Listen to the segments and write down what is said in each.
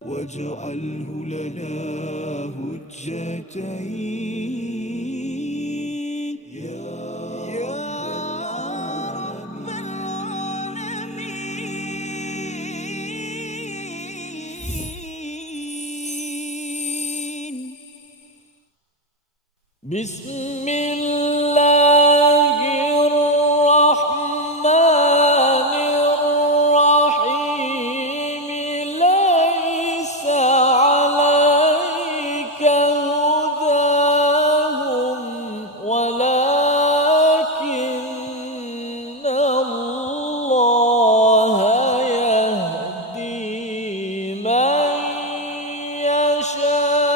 واجعله لنا هجتين يا رب العالمين. بسم الله الرحمن الرحيم. ليس عليك هداهم ولكن الله يهدي من يشاء.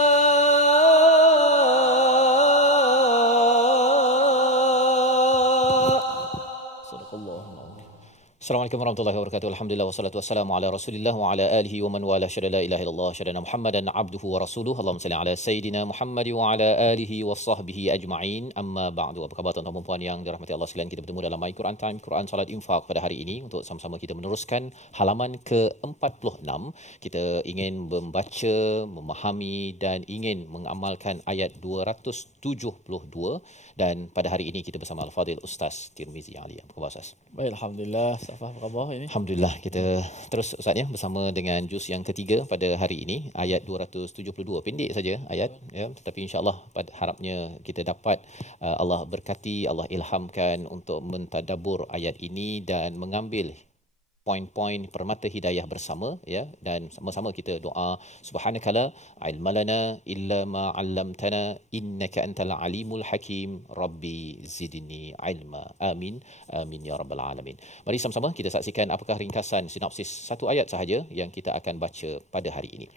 صدق الله العظيم. Assalamualaikum warahmatullahi wabarakatuh. Alhamdulillah wassalatu wassalamu ala Rasulillah wa ala alihi wa man wala syada la ilaha illallah syadana Muhammadan abduhu wa rasuluhu. Allahumma salli ala sayidina Muhammad wa ala alihi wa sahbihi ajma'in. Amma ba'du. Apa khabar tuan-tuan dan puan yang dirahmati Allah sekalian? Kita bertemu dalam My Quran Time, Quran Salat Infak pada hari ini untuk sama-sama kita meneruskan halaman ke-46. Kita ingin membaca, memahami dan ingin mengamalkan ayat 272 dan pada hari ini kita bersama Al-Fadhil Ustaz Tirmizi Ali. Apa khabar Ustaz? Baik, alhamdulillah. Safa, apa khabar ini? Alhamdulillah, kita terus Ustaz ya bersama dengan juz yang ketiga pada hari ini, ayat 272. Pendek saja ayat ya, tetapi insya-Allah pada harapnya kita dapat Allah berkati, Allah ilhamkan untuk mentadabbur ayat ini dan mengambil poin-poin permata hidayah bersama ya, dan sama-sama kita doa subhanakala ilmalana illa ma 'allamtana innaka antal alimul hakim rabbi zidni ilma. Amin amin ya rabbal alamin. Mari sama-sama kita saksikan apakah ringkasan sinopsis satu ayat sahaja yang kita akan baca pada hari ini.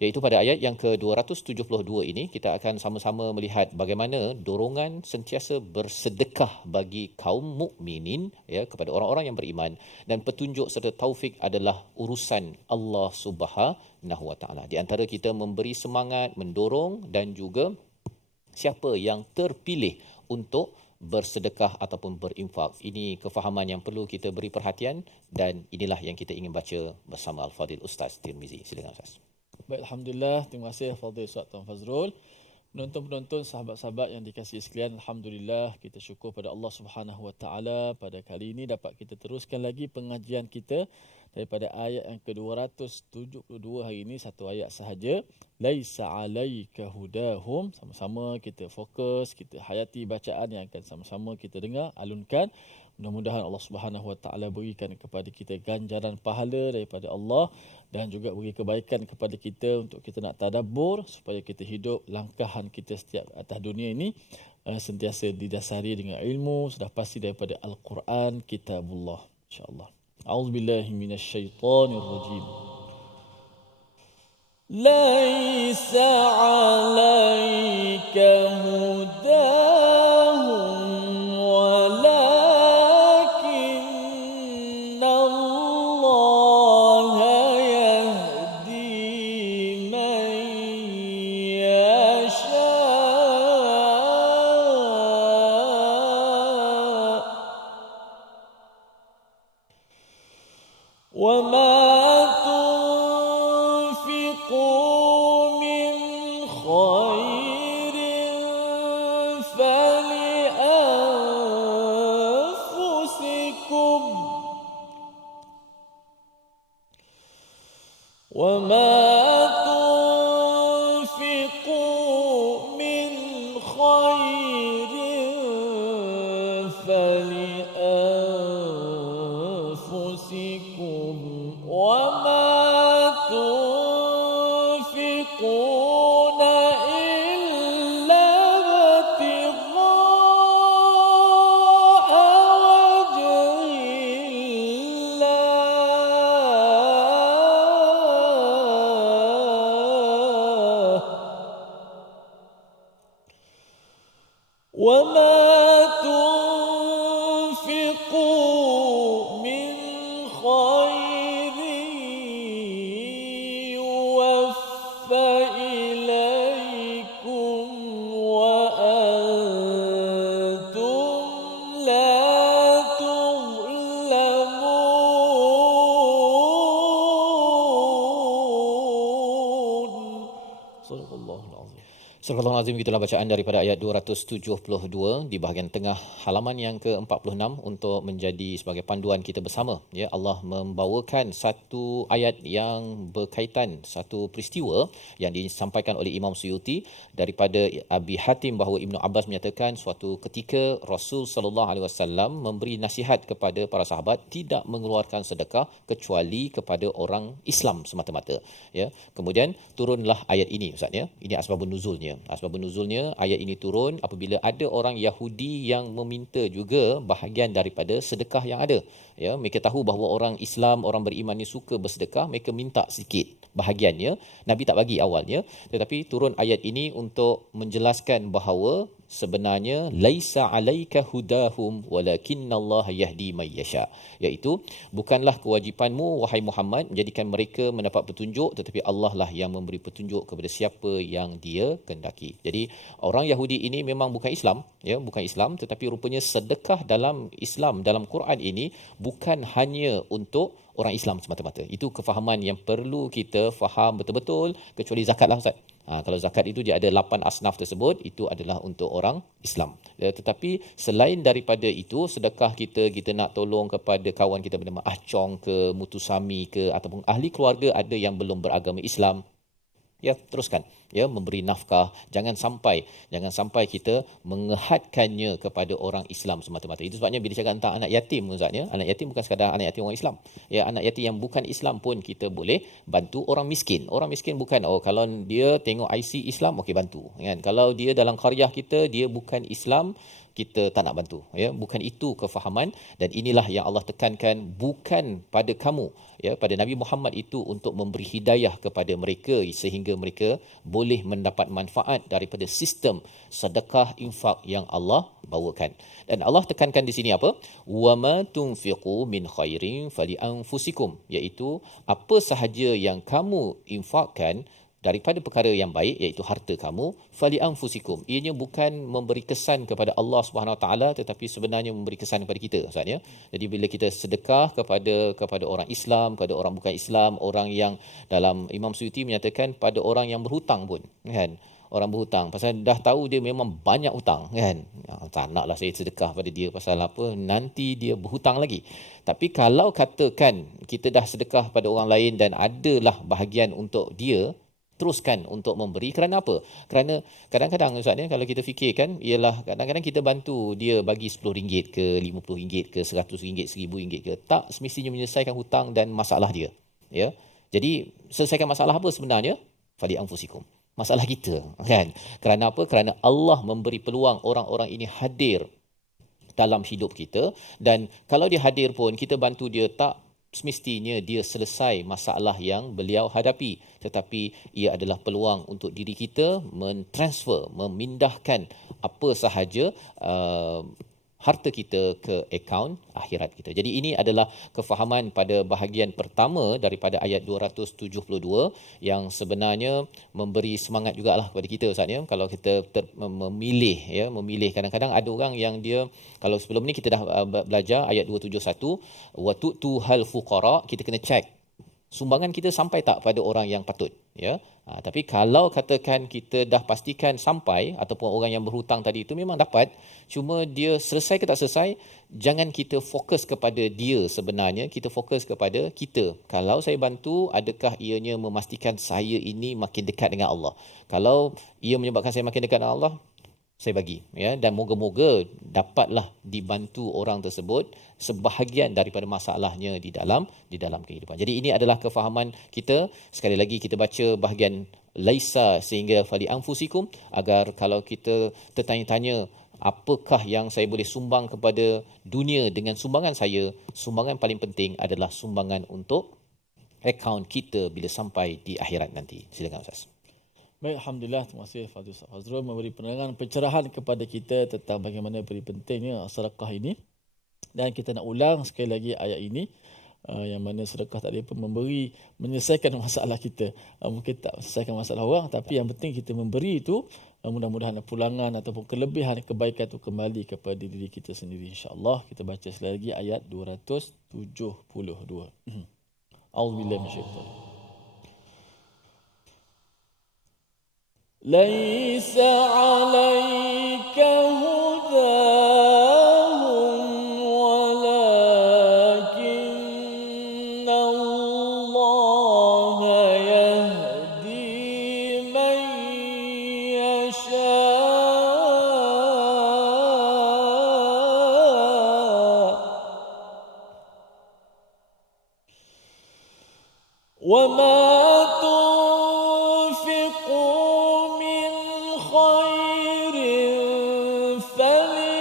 Iaitu pada ayat yang ke-272 ini kita akan sama-sama melihat bagaimana dorongan sentiasa bersedekah bagi kaum mukminin ya, kepada orang-orang yang beriman, dan petunjuk serta taufik adalah urusan Allah Subhanahu Wa Taala. Di antara kita memberi semangat, mendorong dan juga siapa yang terpilih untuk bersedekah ataupun berinfak. Ini kefahaman yang perlu kita beri perhatian dan inilah yang kita ingin baca bersama Al-Fadhil Ustaz Tirmizi. Silakan Ustaz. Baik, alhamdulillah. Terima kasih Fadil Ustaz Tuan Fazrul. Penonton-penonton, sahabat-sahabat yang dikasihi sekalian, alhamdulillah kita syukur pada Allah Subhanahu Wa Taala pada kali ini dapat kita teruskan lagi pengajian kita daripada ayat yang ke-272 hari ini, satu ayat sahaja. Laisa alaika hudahum. Sama-sama kita fokus, kita hayati bacaan yang akan sama-sama kita dengar, alunkan. Mudah-mudahan Allah Subhanahu Wa Taala berikan kepada kita ganjaran pahala daripada Allah dan juga beri kebaikan kepada kita untuk kita nak tadabbur supaya kita hidup langkahan kita setiap atas dunia ini sentiasa didasari dengan ilmu sudah pasti daripada Al-Quran, kitabullah, insya-Allah. A'udzubillahi minasyaitonirrajim. Laisa 'alaika hudahum walakin Allah yahdi man yasha. وما تنفقوا من خير فلأنفسكم وما تنفقوا من خير فلأنفسكم وما تنفقون إلا ابتغاء وجه الله وما تنفقوا من خير يوفى إليكم وأنتم لا Sadaqallahul azim. Surah Al-Azim, itulah bacaan daripada ayat 272 di bahagian tengah halaman yang ke-46 untuk menjadi sebagai panduan kita bersama. Ya, Allah membawakan satu ayat yang berkaitan, satu peristiwa yang disampaikan oleh Imam Suyuti daripada Abi Hatim bahawa Ibnu Abbas menyatakan suatu ketika Rasul sallallahu alaihi wasallam memberi nasihat kepada para sahabat tidak mengeluarkan sedekah kecuali kepada orang Islam semata-mata. Ya, kemudian turunlah ayat ini, Ustaz, ya. Ini asbabun nuzulnya. Asbabun nuzulnya ayat ini turun apabila ada orang Yahudi yang meminta juga bahagian daripada sedekah yang ada. Ya, mereka tahu bahawa orang Islam, orang beriman ni suka bersedekah, mereka minta sikit bahagiannya. Nabi tak bagi awalnya, tetapi turun ayat ini untuk menjelaskan bahawa sebenarnya laisa alaika hudahum walakinallaha yahdi may yasha, iaitu bukanlah kewajipanmu wahai Muhammad menjadikan mereka mendapat petunjuk, tetapi Allah lah yang memberi petunjuk kepada siapa yang dia kehendaki. Jadi orang Yahudi ini memang bukan Islam, ya, bukan Islam, tetapi rupanya sedekah dalam Islam, dalam Quran ini bukan hanya untuk orang Islam semata-mata. Itu kefahaman yang perlu kita faham betul-betul, kecuali zakat lah, Ustaz. Kalau zakat itu dia ada 8 asnaf tersebut, itu adalah untuk orang Islam. Tetapi selain daripada itu, sedekah kita nak tolong kepada kawan kita bernama Ah Chong ke, Mutusami ke, ataupun ahli keluarga ada yang belum beragama Islam, ya, teruskan, ya, memberi nafkah. Jangan sampai kita mengehadkannya kepada orang Islam semata-mata. Itu sebabnya bila cakap tentang anak yatim, Ustaz, ya, anak yatim bukan sekadar anak yatim orang Islam. Ya, anak yatim yang bukan Islam pun kita boleh bantu. Orang miskin bukan kalau dia tengok IC Islam, okey bantu, kan. Kalau dia dalam qaryah kita dia bukan Islam, kita tak nak bantu, ya. Bukan itu kefahaman, dan inilah yang Allah tekankan, bukan pada kamu, ya, pada Nabi Muhammad itu untuk memberi hidayah kepada mereka sehingga mereka boleh mendapat manfaat daripada sistem sedekah infak yang Allah bawakan. Dan Allah tekankan di sini apa? Wama tunfiqu min khairin fali anfusikum, iaitu apa sahaja yang kamu infakkan daripada perkara yang baik, iaitu harta kamu, fali anfusikum. Ianya bukan memberi kesan kepada Allah Subhanahu Wa Taala, tetapi sebenarnya memberi kesan kepada kita, Ustaz, ya. Jadi bila kita sedekah kepada orang Islam, kepada orang bukan Islam, orang yang dalam Imam Suyuti menyatakan pada orang yang berhutang pun, kan. Orang berhutang pasal dah tahu dia memang banyak hutang, kan. Tak naklah saya sedekah pada dia, pasal apa? Nanti dia berhutang lagi. Tapi kalau katakan kita dah sedekah pada orang lain dan adalah bahagian untuk dia, teruskan untuk memberi. Kerana apa? Kerana kadang-kadang, Ustaz, kalau kita fikirkan, ialah kadang-kadang kita bantu dia bagi RM10 ke, RM50 ke, RM100, RM1000 ke, tak semestinya menyelesaikan hutang dan masalah dia, ya. Jadi selesaikan masalah apa sebenarnya? Fali anfusikum. Masalah kita, kan. Kerana apa? Kerana Allah memberi peluang orang-orang ini hadir dalam hidup kita, dan kalau dia hadir pun kita bantu dia, tak semestinya dia selesai masalah yang beliau hadapi, tetapi ia adalah peluang untuk diri kita mentransfer, memindahkan apa sahaja harta kita ke akaun akhirat kita. Jadi ini adalah kefahaman pada bahagian pertama daripada ayat 272 yang sebenarnya memberi semangat jugalah kepada kita, Ustaz, ya. Kalau kita memilih kadang-kadang ada orang yang dia, kalau sebelum ni kita dah belajar ayat 271 wa tu'tu hal fuqara, kita kena check sumbangan kita sampai tak pada orang yang patut, ya. Tapi kalau katakan kita dah pastikan sampai, ataupun orang yang berhutang tadi itu memang dapat, cuma dia selesai ke tak selesai, jangan kita fokus kepada dia sebenarnya, kita fokus kepada kita. Kalau saya bantu, adakah ianya memastikan saya ini makin dekat dengan Allah? Kalau ia menyebabkan saya makin dekat dengan Allah, saya bagi, ya, dan moga-moga dapatlah dibantu orang tersebut sebahagian daripada masalahnya di dalam kehidupan. Jadi ini adalah kefahaman kita. Sekali lagi kita baca bahagian laisa sehingga fali anfusikum, agar kalau kita tertanya-tanya apakah yang saya boleh sumbang kepada dunia dengan sumbangan saya, sumbangan paling penting adalah sumbangan untuk akaun kita bila sampai di akhirat nanti. Silakan, Ustaz. Baik, Alhamdulillah, terima kasih Fadil Ustaz Fazrul memberi penerangan, pencerahan kepada kita tentang bagaimana beri pentingnya sedekah ini. Dan kita nak ulang sekali lagi ayat ini, yang mana sedekah tadi pun menyelesaikan masalah kita. Mungkin tak selesaikan masalah orang, tapi yang penting kita memberi itu, mudah-mudahan pulangan ataupun kelebihan kebaikan itu kembali kepada diri kita sendiri, insya-Allah. Kita baca sekali lagi ayat 272. A'udzubillahi minasyaitanir. ليس عليك هداهم ولكن الله يهدي من يشاء وما تنفقوا من خير فلأنفسكم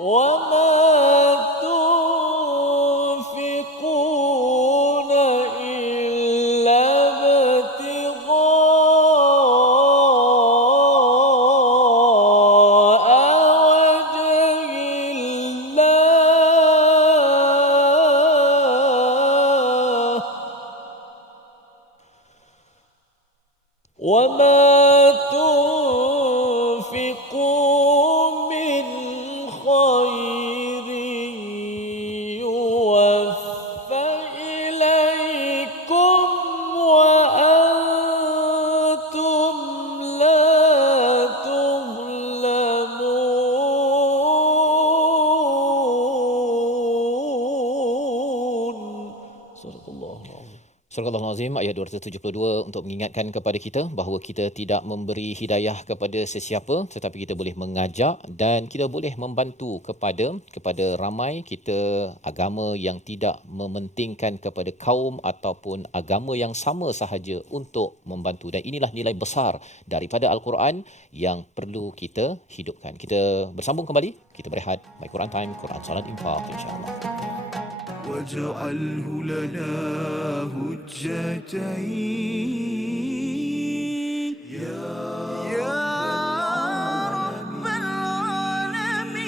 وما تنفقون إلا ابتغاء وجه الله وما تنفقوا من خير يوفى إليكم وأنتم لا تظلمون صدق الله العظيم. Surah Al-Azim ayat 272 untuk mengingatkan kepada kita bahawa kita tidak memberi hidayah kepada sesiapa tetapi kita boleh mengajak dan kita boleh membantu kepada ramai kita agama yang tidak mementingkan kepada kaum ataupun agama yang sama sahaja untuk membantu, dan inilah nilai besar daripada Al-Quran yang perlu kita hidupkan. Kita bersambung kembali, kita berehat My Quran Time, Quran Salat Infaq, insya-Allah. واجعله لنا هجتين يا رب العالمين.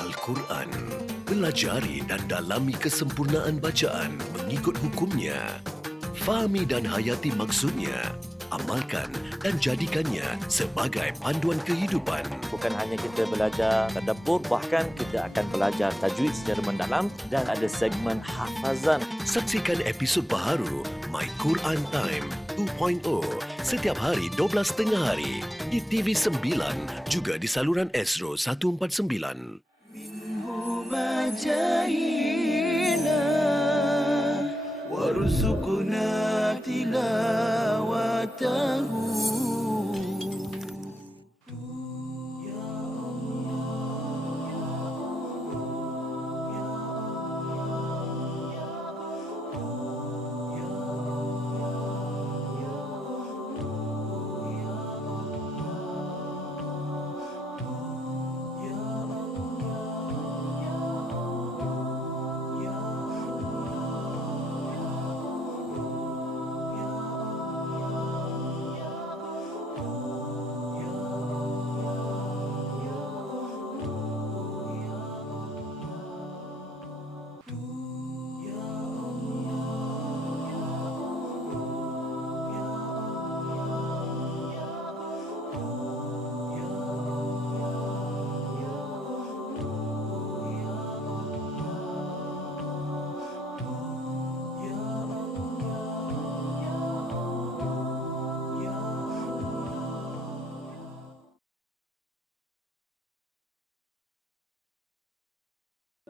Al-Quran. Pelajari dan dalami kesempurnaan bacaan mengikut hukumnya. Fahami dan hayati maksudnya. Amalkan dan jadikannya sebagai panduan kehidupan. Bukan hanya kita belajar tadabbur, bahkan kita akan belajar tajwid secara mendalam dan ada segmen hafazan. Saksikan episod baharu My Quran Time 2.0 setiap hari 12.30 hari di TV9 juga di saluran Astro 149. مجاهينا وارزقنا تلاوته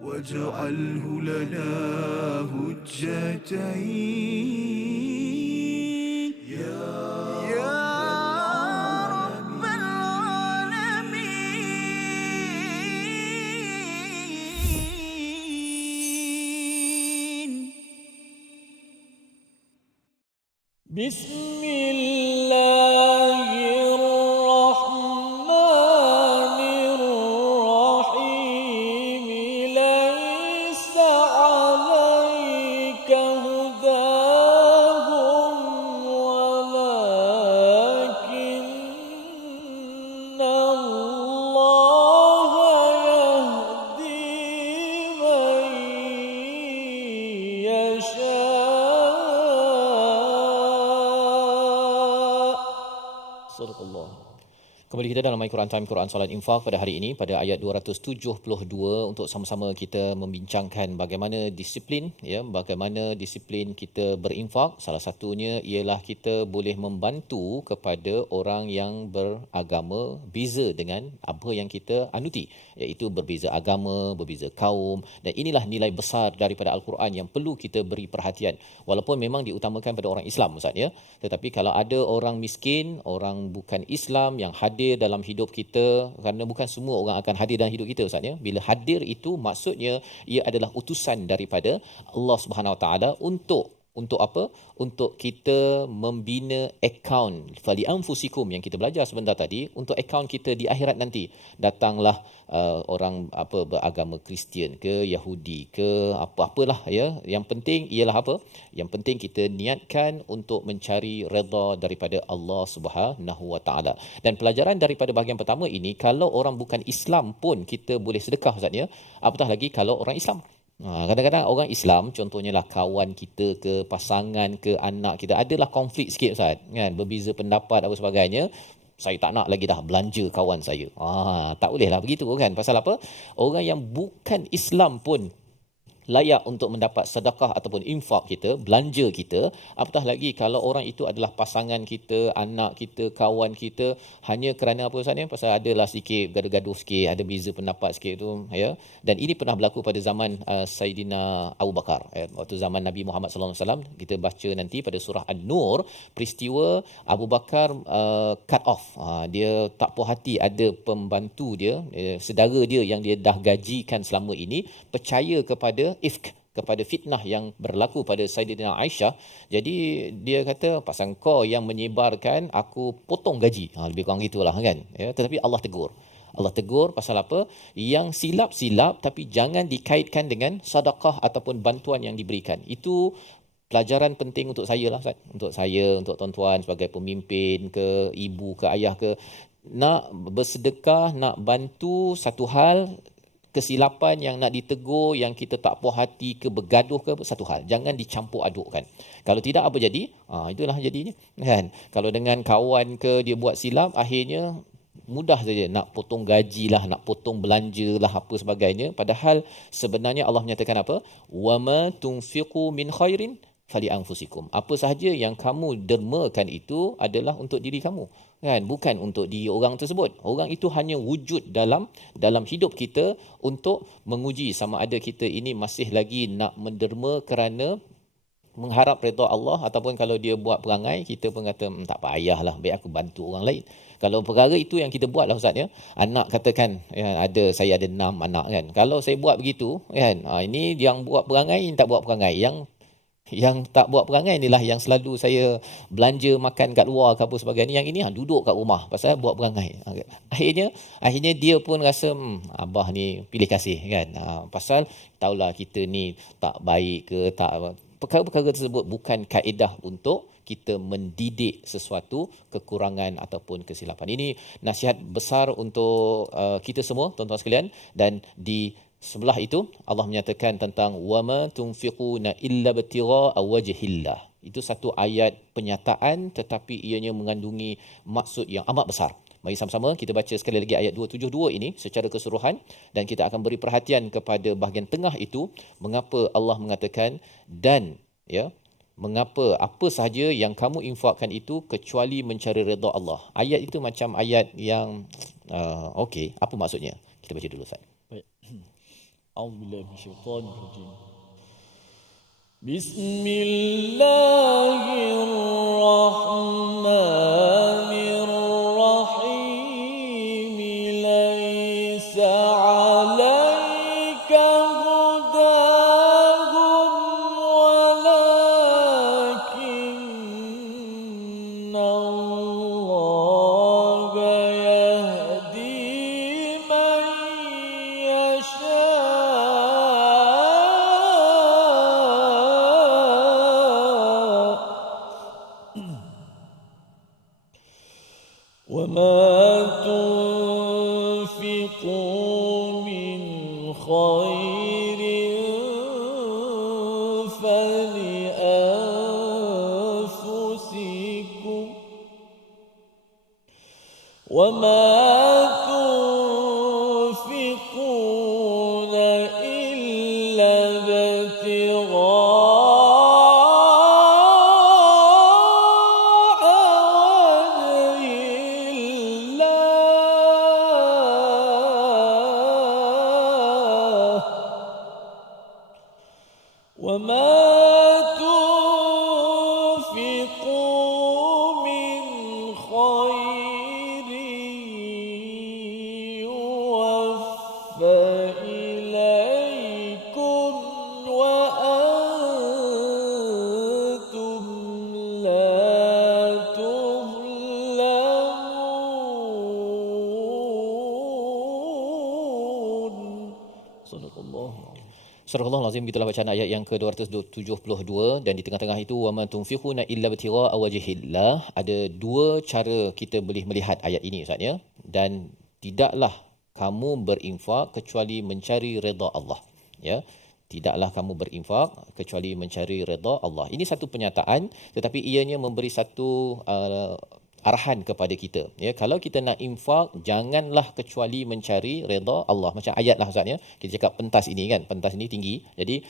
واجعله لنا هجتين يا رب العالمين. بسم الله الرحمن الرحيم ليس عليك هداهم Sadaqallah. Kembali kita dalam My Quran Time, Quran Salat Infak pada hari ini pada ayat 272 untuk sama-sama kita membincangkan bagaimana disiplin kita berinfak. Salah satunya ialah kita boleh membantu kepada orang yang beragama beza dengan apa yang kita anuti, iaitu berbeza agama, berbeza kaum, dan inilah nilai besar daripada Al-Quran yang perlu kita beri perhatian. Walaupun memang diutamakan pada orang Islam Ustaz ya, tetapi kalau ada orang miskin, orang bukan Islam yang hadir dalam hidup kita, kerana bukan semua orang akan hadir dalam hidup kita Ustaz ya. Bila hadir itu maksudnya ia adalah utusan daripada Allah Subhanahu Wa Taala untuk apa? Untuk kita membina akaun fali anfusikum yang kita belajar sebentar tadi, untuk akaun kita di akhirat nanti. Datanglah orang beragama Kristian ke Yahudi ke apa-apalah ya. Yang penting ialah apa? Yang penting kita niatkan untuk mencari redha daripada Allah Subhanahu Wa Taala. Dan pelajaran daripada bahagian pertama ini, kalau orang bukan Islam pun kita boleh sedekah Ustaz ya. Apatah lagi kalau orang Islam. Kadang-kadang orang Islam, contohnya lah kawan kita ke pasangan ke anak kita, adalah konflik sikit Ustaz kan, berbeza pendapat apa sebagainya. Saya tak nak lagi dah belanja kawan saya. Tak boleh lah begitu kan. Pasal apa? Orang yang bukan Islam pun layak untuk mendapat sedekah ataupun infak kita, belanja kita. Apatah lagi kalau orang itu adalah pasangan kita, anak kita, kawan kita, hanya kerana apa Ustaz ni? Pasal adalah sikit gaduh-gaduh sikit, ada beza pendapat sikit tu ya. Dan ini pernah berlaku pada zaman Saidina Abu Bakar ya. Waktu zaman Nabi Muhammad sallallahu alaihi wasallam, kita baca nanti pada surah An-Nur, peristiwa Abu Bakar cut off. Dia tak puas hati ada pembantu dia, saudara dia yang dia dah gajikan selama ini, percaya kepada ifk, kepada fitnah yang berlaku pada Saidina Aisyah. Jadi dia kata, pasal kau yang menyebarkan, aku potong gaji. Lebih kurang gitulah kan ya. Tetapi Allah tegur pasal apa? Yang silap-silap tapi jangan dikaitkan dengan sedekah ataupun bantuan yang diberikan. Itu pelajaran penting untuk saya lah Ustaz. Untuk saya, untuk tuan-tuan sebagai pemimpin ke, ibu ke, ayah ke, nak bersedekah, nak bantu satu hal, kesilapan yang nak ditegur, yang kita tak puas hati ke, bergaduh ke, satu hal. Jangan dicampur adukkan. Kalau tidak apa jadi? Itulah jadinya kan. Kalau dengan kawan ke, dia buat silap, akhirnya mudah saja nak potong gaji lah, nak potong belanja lah, apa sebagainya. Padahal sebenarnya Allah menyatakan apa? وَمَا تُنْفِقُوا مِنْ خَيْرٍ فَلِأَنْفُسِكُمْ. Apa sahaja yang kamu dermakan itu adalah untuk diri kamu kan, bukan untuk diri orang tersebut. Orang itu hanya wujud dalam hidup kita untuk menguji sama ada kita ini masih lagi nak menderma kerana mengharap redha Allah, ataupun kalau dia buat perangai, kita pun kata tak payahlah, baik aku bantu orang lain. Kalau perkara itu yang kita buat lah Ustaz ya. Anak katakan ya, saya ada 6 anak kan. Kalau saya buat begitu kan, ini yang buat perangai, yang tak buat perangai, yang tak buat perangai inilah yang selalu saya belanja makan kat luar ke apa sebagainya. Yang ini duduk kat rumah pasal buat perangai. Akhirnya dia pun rasa abah ni pilih kasih kan. Pasal tahulah kita ni tak baik ke, tak, perkara-perkara tersebut bukan kaedah untuk kita mendidik sesuatu kekurangan ataupun kesilapan. Ini nasihat besar untuk kita semua tuan-tuan sekalian. Dan di sebelah itu Allah menyatakan tentang wama tunfiquna illa btigha'a wajhillah. Itu satu ayat penyataan tetapi ianya mengandungi maksud yang amat besar. Mari sama-sama kita baca sekali lagi ayat 272 ini secara keseluruhan, dan kita akan beri perhatian kepada bahagian tengah itu, mengapa Allah mengatakan dan ya, mengapa apa sahaja yang kamu infakkan itu kecuali mencari redha Allah. Ayat itu macam ayat yang okey, apa maksudnya? Kita baca dulu Ustaz. Baik. A'udzubillahi minasyaitonirrajim. Bismillahirrahmanirrahim. Laisa 'alaika hudahum walakinna Allaha yahdi man yasha. وما تنفقوا من خير فلأنفسكم وما تنفقون إلا ابتغاء وجه الله وما تنفقوا من خير يوفى إليكم وأنتم لا تظلمون صدق الله العظيم. Surah Al-Azim, gitulah bacaan ayat yang ke-272, dan di tengah-tengah itu wa ma tunfiquna illa ibtigha'a wajhillah. Ada dua cara kita boleh melihat ayat ini Ustaz ya. Dan tidaklah kamu berinfak kecuali mencari redha Allah. Ya. Tidaklah kamu berinfak kecuali mencari redha Allah. Ini satu pernyataan, tetapi ianya memberi satu arahan kepada kita. Ya, kalau kita nak infak, janganlah kecuali mencari redha Allah. Macam ayat lah Ustaz ya. Kita cakap pentas ini kan, pentas ini tinggi. Jadi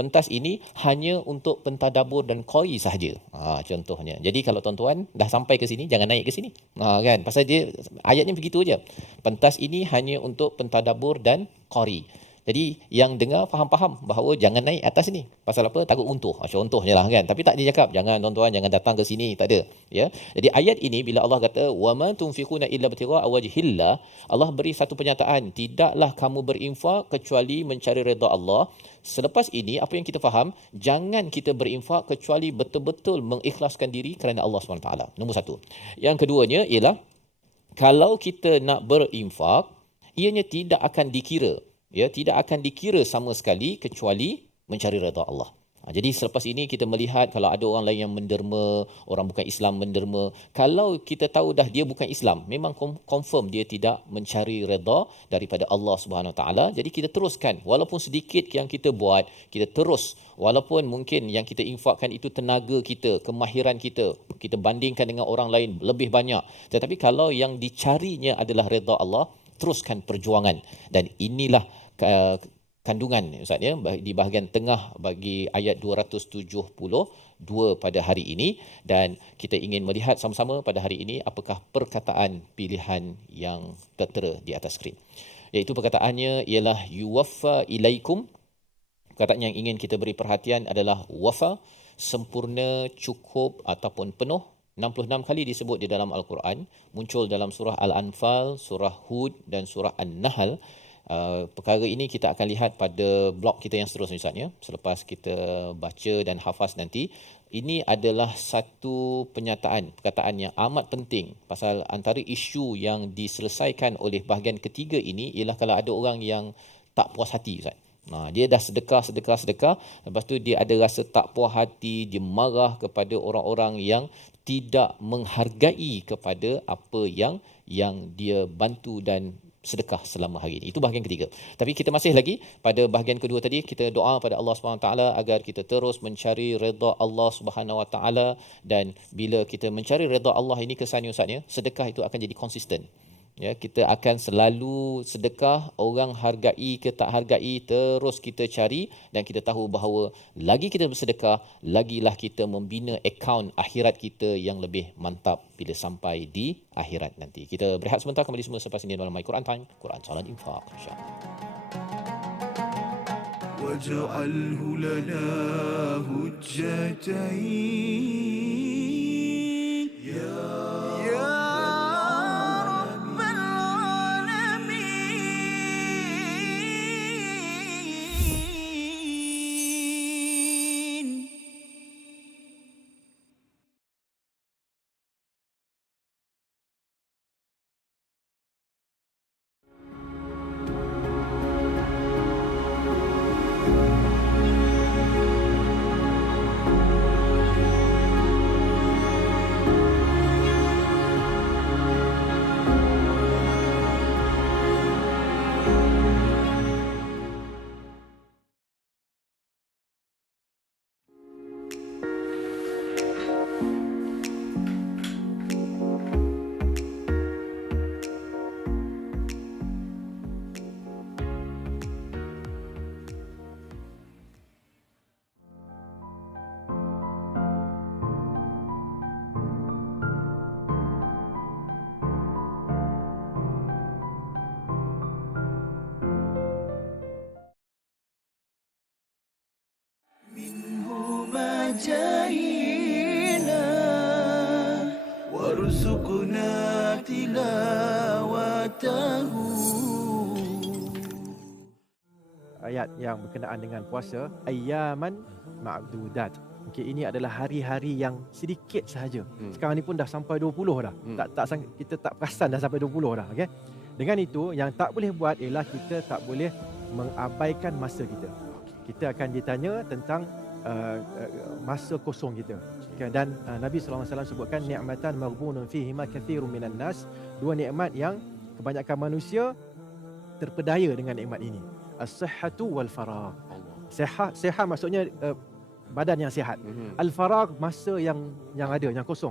pentas ini hanya untuk pentadabbur dan qori sahaja. Contohnya. Jadi kalau tuan-tuan dah sampai ke sini, jangan naik ke sini. Kan? Pasal dia ayatnya begitu aja. Pentas ini hanya untuk pentadabbur dan qori. Jadi yang dengar faham-faham bahawa jangan naik atas ni. Pasal apa? Takut runtuh. Contohnya lah kan. Tapi tak dia cakap jangan tuan-tuan jangan datang ke sini, tak ada. Ya. Jadi ayat ini bila Allah kata wa ma tunfiquna illa ibtigha'a wajhillah, Allah beri satu pernyataan, tidaklah kamu berinfak kecuali mencari redha Allah. Selepas ini apa yang kita faham, jangan kita berinfak kecuali betul-betul mengikhlaskan diri kerana Allah SWT. Nombor satu. Yang keduanya ialah kalau kita nak berinfak, ianya tidak akan dikira, ya, tidak akan dikira sama sekali kecuali mencari redha Allah. Jadi selepas ini kita melihat kalau ada orang lain yang menderma, orang bukan Islam menderma, kalau kita tahu dah dia bukan Islam, memang confirm dia tidak mencari redha daripada Allah Subhanahu Wa Taala. Jadi kita teruskan, walaupun sedikit yang kita buat, kita terus, walaupun mungkin yang kita infakkan itu tenaga kita, kemahiran kita, kita bandingkan dengan orang lain lebih banyak, tetapi kalau yang dicarinya adalah redha Allah, teruskan perjuangan. Dan inilah kandungan Ustaz ya, di bahagian tengah bagi ayat 272 pada hari ini. Dan kita ingin melihat sama-sama pada hari ini apakah perkataan pilihan yang tertera di atas skrin. Iaitu perkataannya ialah yuwaffa ilaikum. Perkataan yang ingin kita beri perhatian adalah wafa, sempurna, cukup ataupun penuh. 66 kali disebut di dalam Al-Quran, muncul dalam surah Al-Anfal, surah Hud dan surah An-Nahl. Perkara ini kita akan lihat pada blog kita yang seterusnya Ustaz ya. Selepas kita baca dan hafaz nanti, ini adalah satu perkataan yang amat penting, pasal antara isu yang diselesaikan oleh bahagian ketiga ini ialah kalau ada orang yang tak puas hati Ustaz. Dia dah sedekah, lepas tu dia ada rasa tak puas hati, dia marah kepada orang-orang yang tidak menghargai kepada apa yang dia bantu dan sedekah selama hari ini. Itu bahagian ketiga. Tapi kita masih lagi pada bahagian kedua tadi, kita doa pada Allah SWT agar kita terus mencari redha Allah SWT. Dan bila kita mencari redha Allah ini, kesannya Ustaz ya, sedekah itu akan jadi konsisten. Ya, kita akan selalu sedekah, orang hargai ke tak hargai, terus kita cari, dan kita tahu bahawa lagi kita bersedekah, lagilah kita membina akaun akhirat kita yang lebih mantap bila sampai di akhirat nanti. Kita berehat sebentar, kembali semua selepas ini dalam My Quran Time, Quran Salat Infak, insya-Allah. واجعله لنا هجتين يا رب العالمين. جاهينا وارزقنا تلاوته. Ayat yang berkenaan dengan puasa, ayyaman ma'dudat. Okey, ini adalah hari-hari yang sedikit sahaja. Sekarang ni pun dah sampai 20 dah. Kita tak perasan dah sampai 20 dah, okey. Dengan itu yang tak boleh buat ialah kita tak boleh mengabaikan masa kita. Kita akan ditanya tentang masa kosong kita. Okay, dan Nabi SAW sebutkan ni'matan maghbunun fihima katsirun minan nas, dua nikmat yang kebanyakan manusia terpedaya dengan nikmat ini. As-sihhatu wal faragh. Sihat maksudnya badan yang sihat. Al-faragh masa yang ada, yang kosong.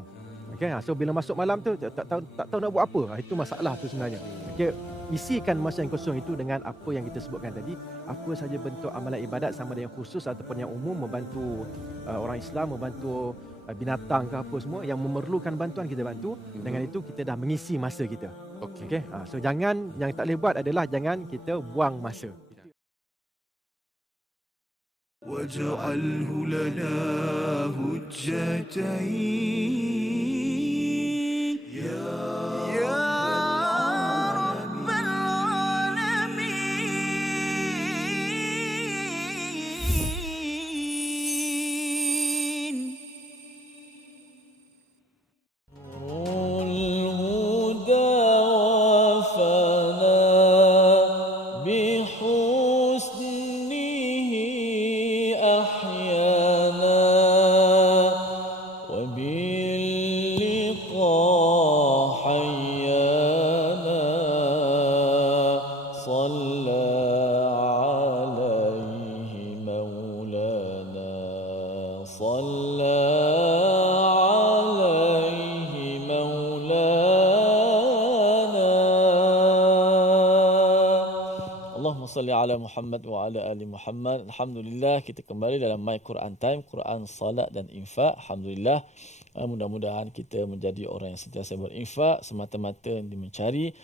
Okey, so bila masuk malam tu tak tahu nak buat apa. Itu masalah tu sebenarnya. Okey, isikan masa yang kosong itu dengan apa yang kita sebutkan tadi, apa saja bentuk amalan ibadat sama ada yang khusus ataupun yang umum, membantu orang Islam, membantu binatang ke apa semua yang memerlukan bantuan kita bantu. Dengan itu kita dah mengisi masa kita. Okey. So jangan, yang tak boleh buat adalah jangan kita buang masa. واجعله لنا هجتين يا رب العالمين. الهدى وفنا بحسنه أحيانا وباللقاء حيانا صلى عليه مولانا صلى عليه مولانا Allahumma salli ala Muhammad wa ala ali Muhammad. Alhamdulillah, kita kembali dalam My Quran Time, Quran, Salat dan Infak. Alhamdulillah, mudah-mudahan kita menjadi orang yang sentiasa berinfak semata-mata mencari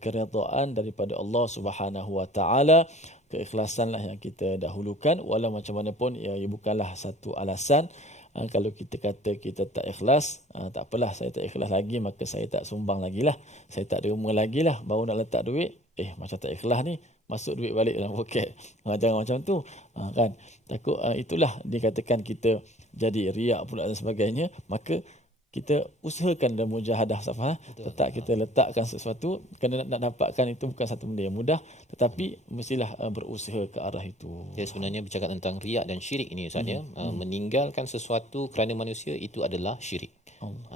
keredaan daripada Allah Subhanahu wa taala. Keikhlasanlah yang kita dahulukan, walau macam mana pun ia bukanlah satu alasan. Kalau kita kata kita tak ikhlas, tak apalah, saya tak ikhlas lagi, maka saya tak sumbang lagi lah, saya tak derma lagi lah, baru nak letak duit, macam tak ikhlas ni, masuk duit balik dalam poket. Jangan macam tu, kan. Takut itulah dikatakan kita jadi riak pula dan sebagainya. Maka kita usahakan dan mujahadah, Safah. Tetap kita letakkan sesuatu, kerana nak dapatkan itu bukan satu benda yang mudah, tetapi mestilah berusaha ke arah itu. Ya, sebenarnya bercakap tentang riak dan syirik ini Ustaz, meninggalkan sesuatu kerana manusia itu adalah syirik.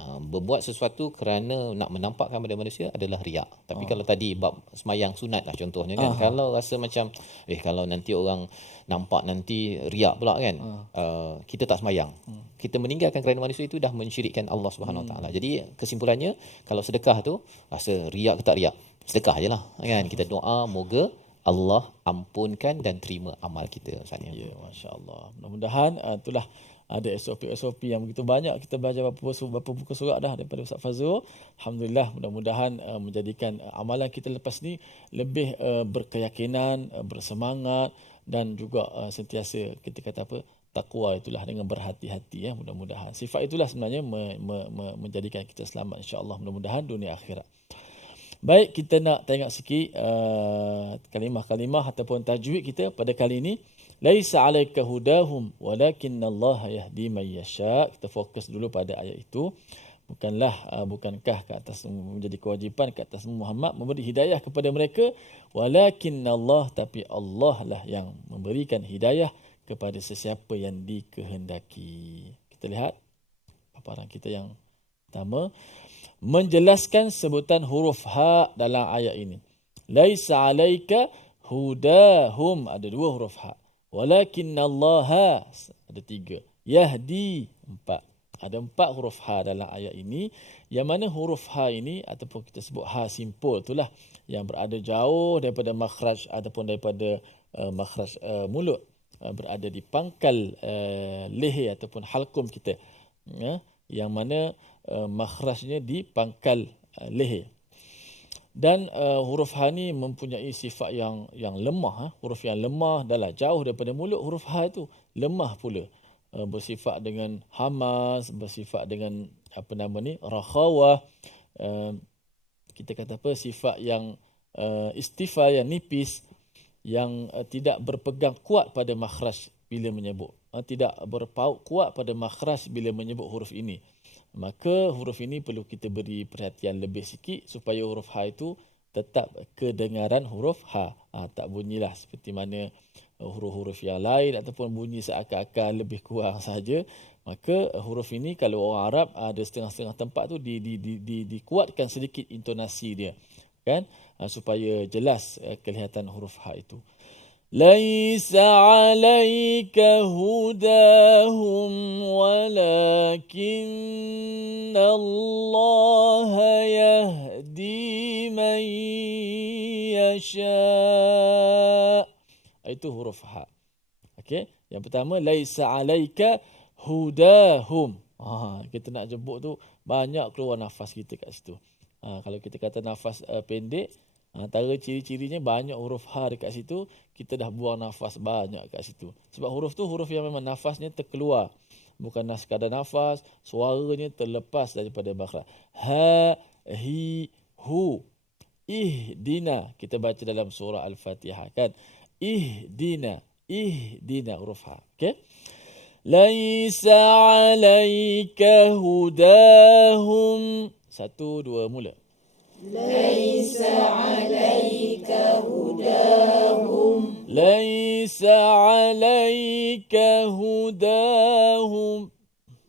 Berbuat sesuatu kerana nak menampakkan pada manusia adalah riak. Tapi kalau tadi bab semayang sunat lah contohnya kan, kalau rasa macam kalau nanti orang nampak nanti riak pula kan, kita tak semayang, kita meninggalkan kerana manusia itu dah mensyirikkan Allah Subhanahu Wa Taala. Jadi kesimpulannya, kalau sedekah tu rasa riak ke tak riak, sedekah je lah kan. Kita doa moga Allah ampunkan dan terima amal kita Ustaz. Ya, masya-Allah. Mudah-mudahan itulah ada SOP yang begitu banyak. Kita belajar beberapa buku surat dah daripada Ustaz Fazrul. Alhamdulillah, mudah-mudahan menjadikan amalan kita lepas ni lebih berkeyakinan, bersemangat dan juga sentiasa kita kata apa, takwa itulah, dengan berhati-hati ya. Mudah-mudahan sifat itulah sebenarnya menjadikan kita selamat, insya-Allah, mudah-mudahan dunia akhirat. Baik, kita nak tengok sikit kalimah-kalimah ataupun tajwid kita pada kali ini. Laisa 'alaika hudahum walakinnallaha yahdi man yasha. Kita fokus dulu pada ayat itu. Bukankah ke atas menjadi kewajipan ke atas Muhammad memberi hidayah kepada mereka, walakinnallah, tapi Allah lah yang memberikan hidayah kepada sesiapa yang dikehendaki. Kita lihat paparan kita yang pertama, menjelaskan sebutan huruf ha dalam ayat ini. Laisa 'alaika hudahum, ada dua huruf ha. Walakinnallaha, ada tiga. Yahdi, empat. Ada empat huruf ha dalam ayat ini, yang mana huruf ha ini ataupun kita sebut ha simpul itulah yang berada jauh daripada makhraj ataupun daripada makhraj mulut, berada di pangkal leher ataupun halkum kita, yang mana makhrajnya di pangkal leher. Dan huruf ha ni mempunyai sifat yang lemah. Huruf yang lemah adalah jauh daripada mulut. Huruf ha itu lemah pula. bersifat dengan hamas, bersifat dengan rakhawah, kita kata sifat yang istifa, yang nipis, yang tidak berpegang kuat pada makhraj bila menyebut, tidak berpaut kuat pada makhraj bila menyebut huruf ini. Maka huruf ini perlu kita beri perhatian lebih sikit supaya huruf ha itu tetap kedengaran huruf ha. Tak bunyilah seperti mana huruf-huruf yang lain ataupun bunyi seakan-akan lebih kurang saja. Maka huruf ini kalau orang Arab ada setengah-setengah tempat tu dikuatkan sedikit intonasi dia, kan, supaya jelas kelihatan huruf ha itu. Laisa 'alaika hudahum walakinna Allah yahdi man yasha. Itu huruf ha. Okey, yang pertama laisa 'alaika hudahum. Kita nak jemput tu banyak keluar nafas kita kat situ. Kalau kita kata nafas pendek, antara ciri-cirinya banyak huruf ha dekat situ, kita dah buang nafas banyak kat situ. Sebab huruf tu huruf yang memang nafasnya terkeluar. Bukan sekadar nafas, suaranya terlepas daripada makhraj. Ha, hi, hu. Ihdina, kita baca dalam surah Al-Fatihah, kan. Ihdina huruf ha. Okey. Laisa 'alaika hudahum. 1 2 mula. Laisa 'alaika hudahum. Laisa 'alaika hudahum.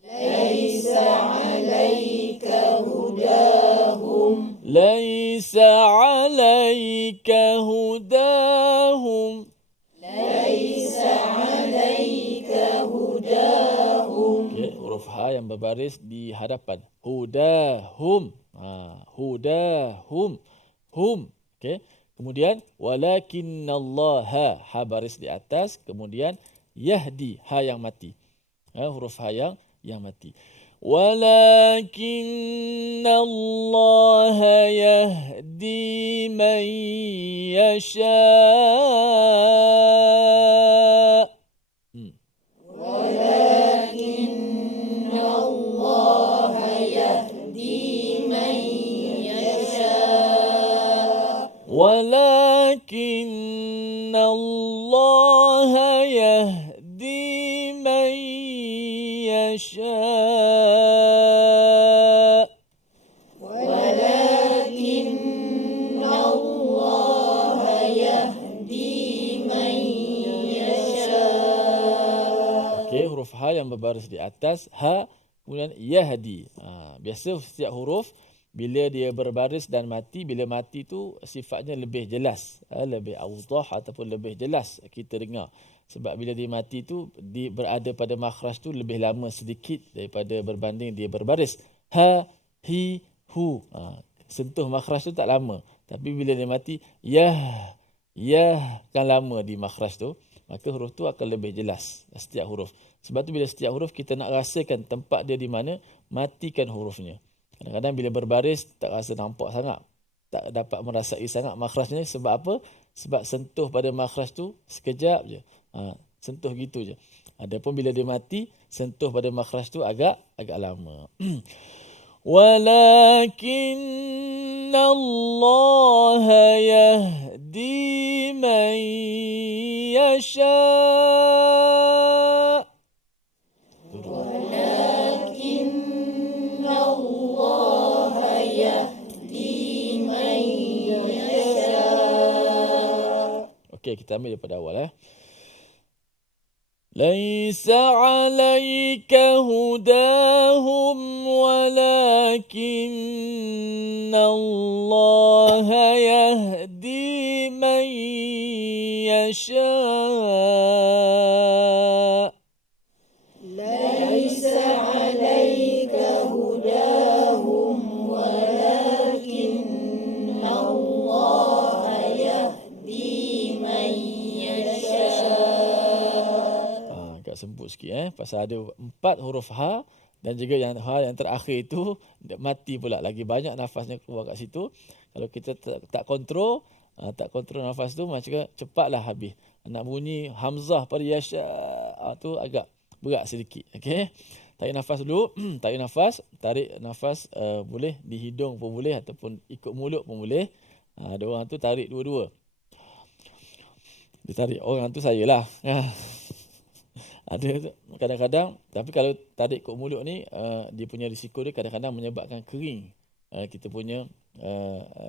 Laisa 'alaika hudahum. Laisa 'alaika hudahum. Laisa 'alaika hudahum. Okay, huruf ha yang berbaris di hadapan. Hudahum. Hudahum. Hum. Okey. Kemudian walakinallaha, ha baris di atas, kemudian yahdi, ha yang mati. Huruf ha yang mati. Walakinallaha yahdi man yasha. ولكن الله يهدي من يشاء. ولكن الله يهدي من يشاء. Okey, huruf ha yang berbaris di atas, ha, kemudian yahdi. Biasa setiap huruf bila dia berbaris dan mati, bila mati tu sifatnya lebih jelas, lebih awdah ataupun lebih jelas kita dengar. Sebab bila dia mati tu berada pada makhraj tu lebih lama sedikit daripada berbanding dia berbaris. Ha, hi, hu. Sentuh makhraj tu tak lama. Tapi bila dia mati, yah kan lama di makhraj tu. Maka huruf tu akan lebih jelas setiap huruf. Sebab tu bila setiap huruf kita nak rasakan tempat dia di mana, matikan hurufnya. Kadang-kadang bila berbaris tak rasa nampak sangat, tak dapat merasai sangat makhrajnya. Sebab apa? Sebab sentuh pada makhraj tu sekejap je. Sentuh gitu je. Adapun bila dia mati, sentuh pada makhraj tu agak lama. Walakinna Allah yahdi man yasha. Okey, kita ambil daripada awal. Laisa 'alaika hudahum walakinna Allah yahdi man yasha. Laisa 'alaika hudahum walakinna Allah yahdi man yasha. Agak semput sikit pasal ada 4 huruf ha dan juga yang ha yang terakhir itu mati pula, lagi banyak nafasnya keluar kat situ. Kalau kita tak kontrol nafas tu macam cepatlah habis. Nak bunyi hamzah pada yasha tu agak berat sedikit. Okey. Tarik nafas dulu. Tarik nafas boleh di hidung pun boleh ataupun ikut mulut pun boleh. Ada orang tu tarik dua-dua. Dia tarik, orang tu saya lah. Ada kadang-kadang, tapi kalau tarik ikut mulut ni, dia punya risiko dia kadang-kadang menyebabkan kering kita punya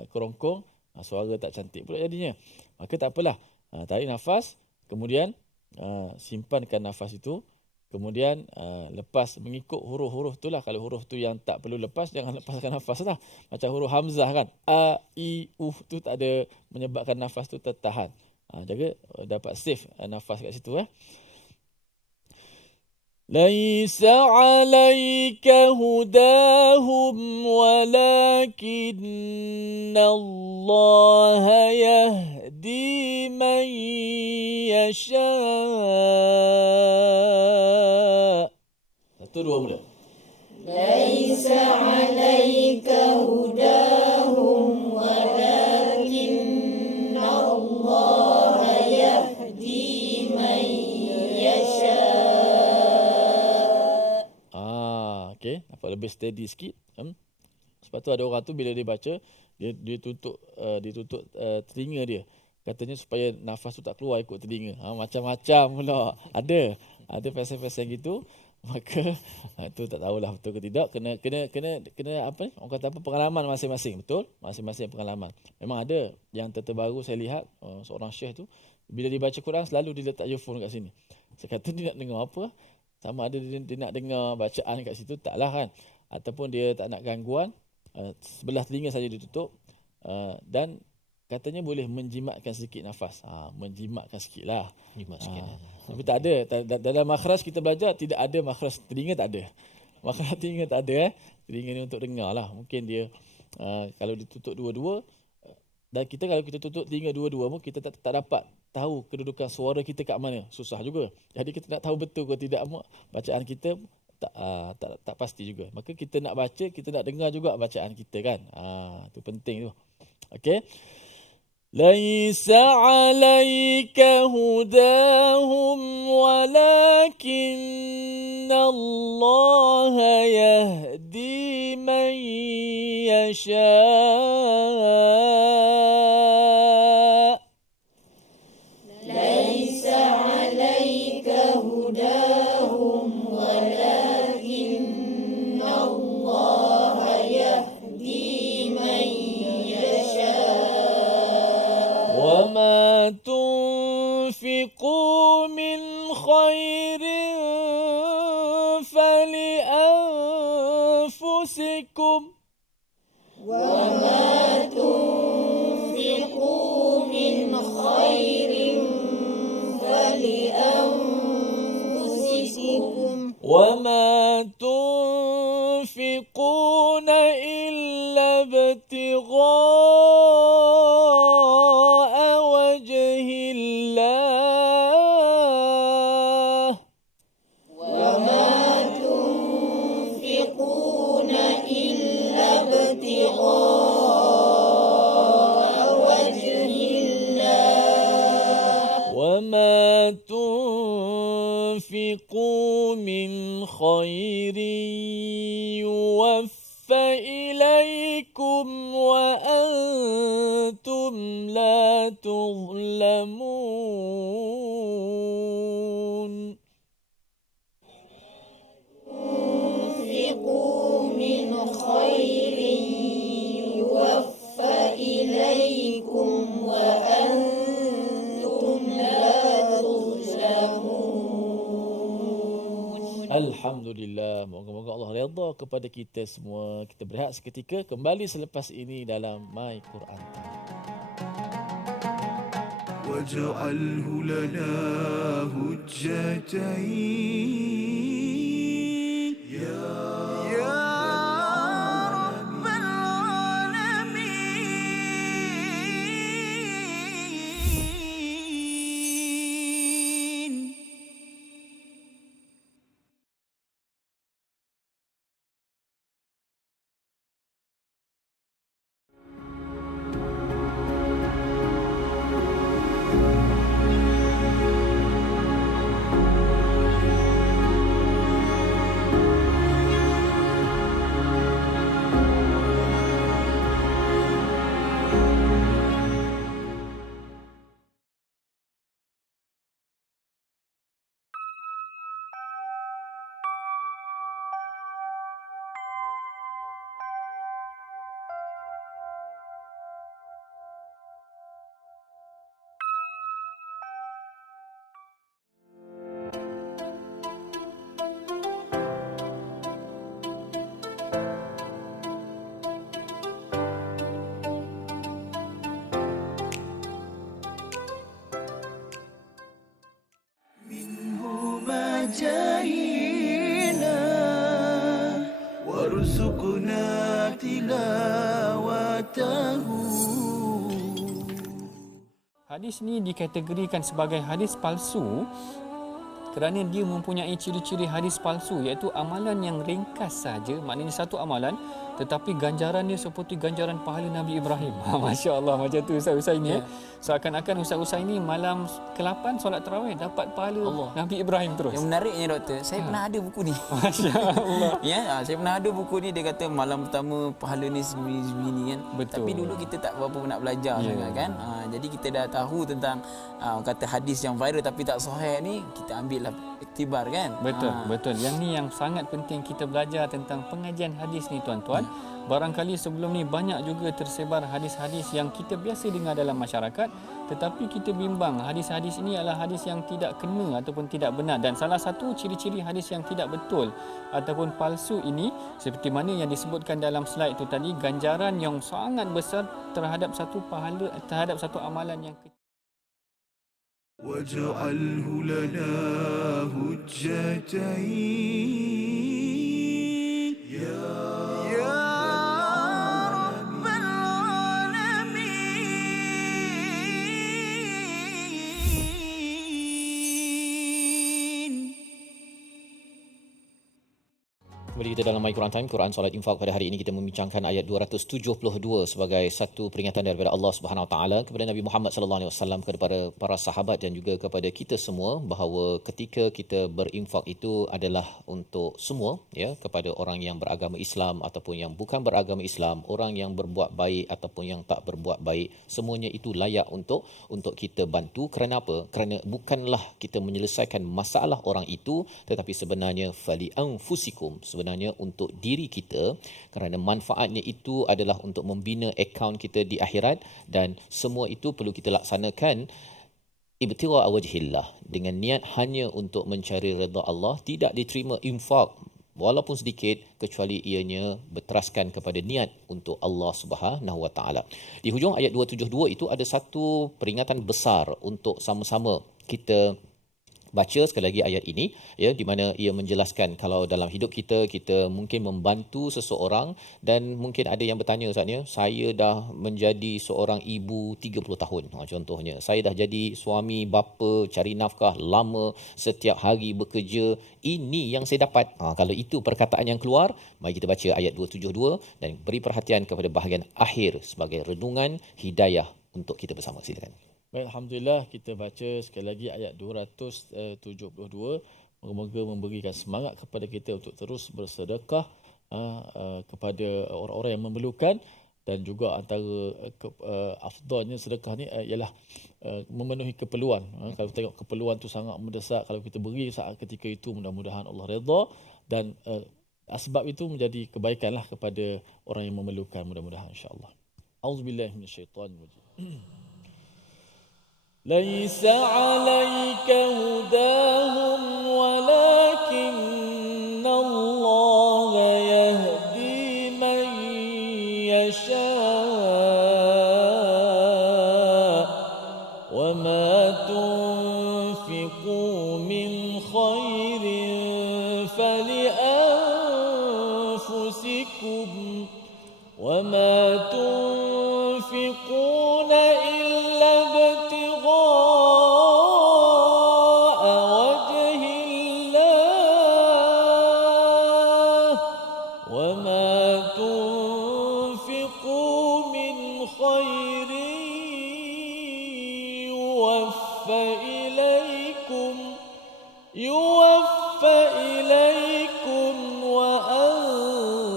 kerongkong, suara tak cantik pula jadinya. Maka tak apalah, tarik nafas, kemudian simpankan nafas itu, kemudian lepas mengikut huruf-huruf tu lah. Kalau huruf tu yang tak perlu lepas, jangan lepaskan nafas lah. Macam huruf hamzah kan, a, i, tu tak ada menyebabkan nafas tu tertahan. Jaga dapat save nafas kat situ. ليس عليك هداهم ولكن الله يهدي من يشاء. Satu dua mula. ليس عليك هداهم ولكن الله يهدي من يشاء. Okey, nampak lebih steady sikit. Sebab tu ada orang tu bila dia baca, dia tutup telinga dia. Katanya supaya nafas tu tak keluar ikut telinga. Macam-macam pula. Ada pasal-pasal gitu. Maka tu tak tahulah betul ke tidak. Kena apa ni? Orang kata apa, pengalaman masing-masing, betul? Masing-masing pengalaman. Memang ada yang terbaru saya lihat, seorang syekh tu bila dia baca Quran selalu dia letak earphone kat sini. Saya kata dia nak dengar apa? Sama ada dia nak dengar bacaan kat situ, taklah kan. Ataupun dia tak nak gangguan, sebelah telinga saja ditutup, dan katanya boleh menjimatkan sedikit nafas. Menjimatkan sikit lah. Jimat sikit. Tapi tak ada. Dalam makhraj kita belajar, tidak ada makhraj telinga, tak ada. Makhraj telinga tak ada. Telinga ni untuk dengar lah. Mungkin dia, kalau ditutup dua-dua, dan kalau kita tutup telinga dua-dua pun, kita tak dapat tahu kedudukan suara kita kat mana. Susah juga. Jadi kita nak tahu betul ke tidak, bacaan kita tak pasti juga. Maka kita nak baca, kita nak dengar juga bacaan kita kan. Itu penting tu. Okey. ليس عليك هداهم ولكن الله يهدي من يشاء. ليس عليك هداهم ولكن الله يهدي من يشاء. وما تنفقوا من خير فلأنفسكم. وما تنفقوا من خير فلأنفسكم. وما تنفقون إلا ابتغاء وجه الله. وما تنفقون إلا ابتغاء وجه الله. وما تنفقوا من خير يوفى إليكم وأنتم لا تظلمون. تنفقوا من خير يوفى إليكم وأنتم لا تظلمون. Alhamdulillah, moga-moga Allah redha kepada kita semua. Kita berehat seketika, kembali selepas ini dalam My Quran Time. واجعله لنا هجتين يا رب العالمين. تلاوته. Hadis ni dikategorikan sebagai hadis palsu kerana dia mempunyai ciri-ciri hadis palsu, iaitu amalan yang ringkas saja, maknanya satu amalan tetapi ganjarannya seperti ganjaran pahala Nabi Ibrahim. Masya Allah, macam tu Ustaz Usai ni. Seakan-akan Ustaz Usai ni malam ke-8 solat tarawih dapat pahala Nabi Ibrahim terus. Yang menariknya doktor, saya pernah ada buku ni. Masya Allah. Saya pernah ada buku ni, dia kata malam pertama pahala ni sebegini kan. Betul. Tapi dulu kita tak berapa nak belajar sangat kan. Jadi kita dah tahu tentang kata hadis yang viral tapi tak sahih ni, kita ambil lah iktibar kan. Betul. Yang ni yang sangat penting kita belajar tentang pengajian hadis ni tuan-tuan. Barangkali sebelum ni banyak juga tersebar hadis-hadis yang kita biasa dengar dalam masyarakat, tetapi kita bimbang hadis-hadis ini adalah hadis yang tidak kena ataupun tidak benar. Dan salah satu ciri-ciri hadis yang tidak betul ataupun palsu ini, seperti mana yang disebutkan dalam slide itu tadi, ganjaran yang sangat besar terhadap satu pahala, terhadap satu amalan yang kecil. واجعله لنا هجتين يا رب العالمين. Kembali kita dalam My Quran Time, Quran Solat Infak. Pada hari ini kita membincangkan ayat 272 sebagai satu peringatan daripada Allah Subhanahu Wa Taala kepada Nabi Muhammad sallallahu alaihi wasallam, kepada para sahabat dan juga kepada kita semua, bahawa ketika kita berinfak itu adalah untuk semua, ya, kepada orang yang beragama Islam ataupun yang bukan beragama Islam, orang yang berbuat baik ataupun yang tak berbuat baik, semuanya itu layak untuk kita bantu. Kerana apa? Kerana bukanlah kita menyelesaikan masalah orang itu, tetapi sebenarnya fali anfusikum, sebenarnya untuk diri kita, kerana manfaatnya itu adalah untuk membina akaun kita di akhirat, dan semua itu perlu kita laksanakan ibtigha wajhillah, dengan niat hanya untuk mencari redha Allah. Tidak diterima infak walaupun sedikit kecuali ianya berteraskan kepada niat untuk Allah Subhanahu Wa Taala. Di hujung ayat 272 itu ada satu peringatan besar untuk sama-sama kita baca sekali lagi ayat ini, ya, di mana ia menjelaskan kalau dalam hidup kita mungkin membantu seseorang, dan mungkin ada yang bertanya, Ustaznya, saya dah menjadi seorang ibu 30 tahun contohnya, saya dah jadi suami bapa, cari nafkah lama, setiap hari bekerja, ini yang saya dapat. Kalau itu perkataan yang keluar, mari kita baca ayat 272 dan beri perhatian kepada bahagian akhir sebagai renungan hidayah untuk kita bersama. Silakan. Baik, Alhamdulillah, kita baca sekali lagi ayat 272. Moga-moga memberikan semangat kepada kita untuk terus bersedekah kepada orang-orang yang memerlukan, dan juga antara afdalnya sedekah ni ialah memenuhi keperluan. Kalau tengok keperluan tu sangat mendesak, kalau kita beri saat ketika itu, mudah-mudahan Allah redha, dan asbab itu menjadi kebaikanlah kepada orang yang memerlukan, mudah-mudahan insya-Allah. Auzubillahi minasyaitanirrajim. ليس عليك هداهم ولكن الله يهدي من يشاء وما تنفقوا من خير فلأنفسكم وما تنفقون إلا ابتغاء وجه الله وما تنفقوا من خير يوفى إليكم وأنتم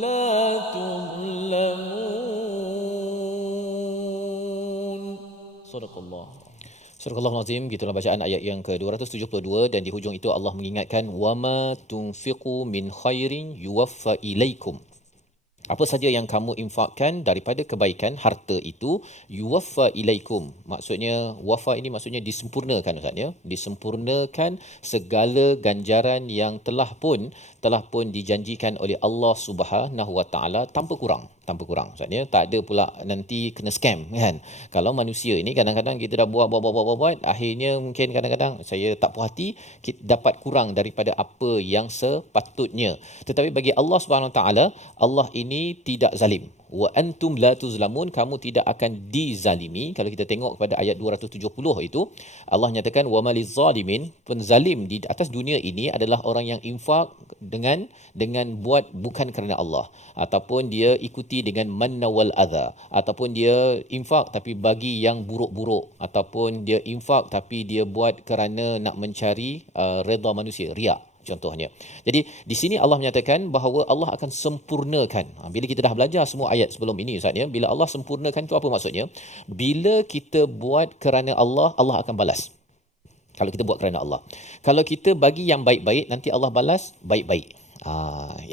لا تظلمون. صدق الله. Surah Al-Azim, gitulah bacaan ayat yang ke-272, dan di hujung itu Allah mengingatkan wama tunfiqu min khairin yuwaffa ilaikum. Apa saja yang kamu infakkan daripada kebaikan, harta itu yuwaffa ilaikum. Maksudnya wafa ini maksudnya disempurnakan, Ustaz, ya. Disempurnakan segala ganjaran yang telah pun dijanjikan oleh Allah Subhanahu Wa Taala tanpa kurang, tanpa kurang. Maksudnya tak ada pula nanti kena scam kan. Kalau manusia ini kadang-kadang kita dah buat, akhirnya mungkin kadang-kadang saya tak puas hati, kita dapat kurang daripada apa yang sepatutnya. Tetapi bagi Allah Subhanahu Wa Taala, Allah ini tidak zalim. Wa antum la tuzlamun, kamu tidak akan dizalimi. Kalau kita tengok kepada ayat 270 itu, Allah nyatakan wa maliz zalimin, penzalim di atas dunia ini adalah orang yang infak dengan buat bukan kerana Allah, ataupun dia ikuti dengan manna wal adha, ataupun dia infak tapi bagi yang buruk-buruk, ataupun dia infak tapi dia buat kerana nak mencari redha manusia, riak contohnya. Jadi di sini Allah menyatakan bahawa Allah akan sempurnakan. Bila kita dah belajar semua ayat sebelum ini Ustaz ya, bila Allah sempurnakan itu apa maksudnya? Bila kita buat kerana Allah, Allah akan balas. Kalau kita buat kerana Allah. Kalau kita bagi yang baik-baik, nanti Allah balas baik-baik.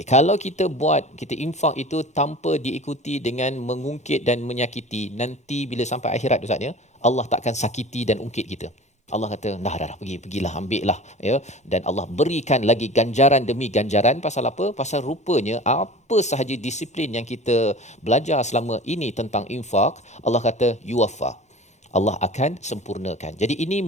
Kalau kita buat, kita infak itu tanpa diikuti dengan mengungkit dan menyakiti, nanti bila sampai akhirat Ustaz ya, Allah tak akan sakiti dan ungkit kita. Allah kata, dah, pergilah, ambil lah. Ya? Dan Allah berikan lagi ganjaran demi ganjaran. Pasal apa? Pasal rupanya apa sahaja disiplin yang kita belajar selama ini tentang infak, Allah kata, yuwaffa. Allah akan sempurnakan. Jadi ini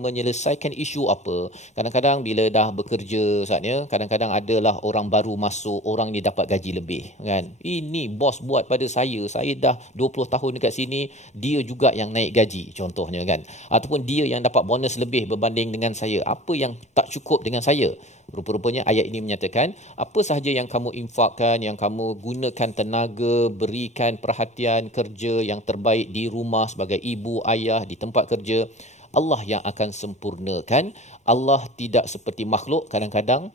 menyelesaikan isu apa? Kadang-kadang bila dah bekerja saatnya, kadang-kadang adalah orang baru masuk, orang ni dapat gaji lebih kan. Ini bos buat pada saya dah 20 tahun dekat sini, dia juga yang naik gaji contohnya kan. Ataupun dia yang dapat bonus lebih berbanding dengan saya. Apa yang tak cukup dengan saya? Rupa-rupanya ayat ini menyatakan apa sahaja yang kamu infakkan, yang kamu gunakan tenaga, berikan perhatian, kerja yang terbaik di rumah sebagai ibu, ayah, di tempat kerja, Allah yang akan sempurnakan. Allah tidak seperti makhluk, kadang-kadang